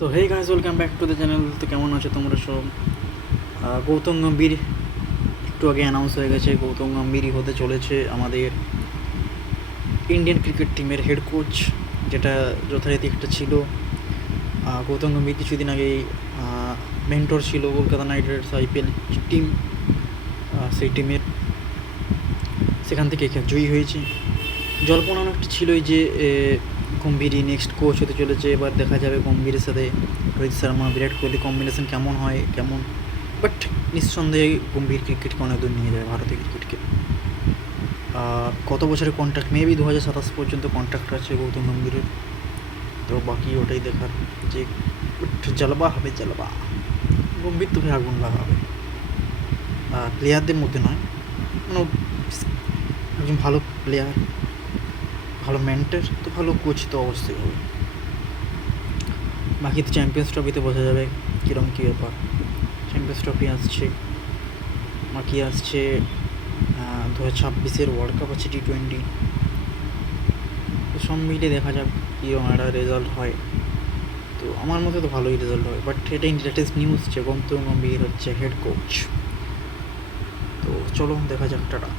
তো hey guys, welcome back to the channel. তো কেমন আছো তোমরা সব? গৌতম গম্ভীর একটু আগে অ্যানাউন্স হয়ে গেছে, গৌতম গম্ভীরই হতে চলেছে আমাদের ইন্ডিয়ান ক্রিকেট টিমের হেড কোচ, যেটা যথারীতি একটা ছিল। গৌতম গম্ভীর কিছুদিন আগেই মেন্টর ছিল Kolkata night Riders IPL team, সেই টিমের সেখান থেকে জয়ী হয়েছে। জল্পনা অনেকটা ছিলই যে গম্ভীরই নেক্সট কোচ হতে চলেছে। এবার দেখা যাবে গম্ভীরের সাথে রোহিত শর্মা, বিরাট কোহলি কম্বিনেশন কেমন হয় কেমন। বাট নিঃসন্দেহে গম্ভীর ক্রিকেটকে অনেক দূর নিয়ে যাবে, ভারতীয় ক্রিকেটকে। কত বছরের কন্ট্রাক্ট, মেবি 2027 পর্যন্ত কন্ট্রাক্ট আছে গৌতম গম্ভীরের। তো বাকি ওটাই দেখার যে জালবা হবে, জালবা। গম্ভীর তো আগুন লাগাবে, প্লেয়ারদের মধ্যে নয়, মানে একজন ভালো প্লেয়ার, ভালো মেন্টর, তো ভালো কোচ তো অবশ্যই হবে। বাকি তো চ্যাম্পিয়ন্স ট্রফিতে বোঝা যাবে কীরকম কী ব্যাপার। চ্যাম্পিয়ন্স ট্রফি আসছে, বাকি আসছে 2026 ওয়ার্ল্ড কাপ আছে, T20। তো সব মিলিয়ে দেখা যাক কীরকম একটা রেজাল্ট হয়। তো আমার মতে তো ভালোই রেজাল্ট হয়, বাট এটাই লেটেস্ট নিউজ যে গৌতম গম্ভীর হচ্ছে হেড কোচ। তো চলো দেখা যাক, টাটা।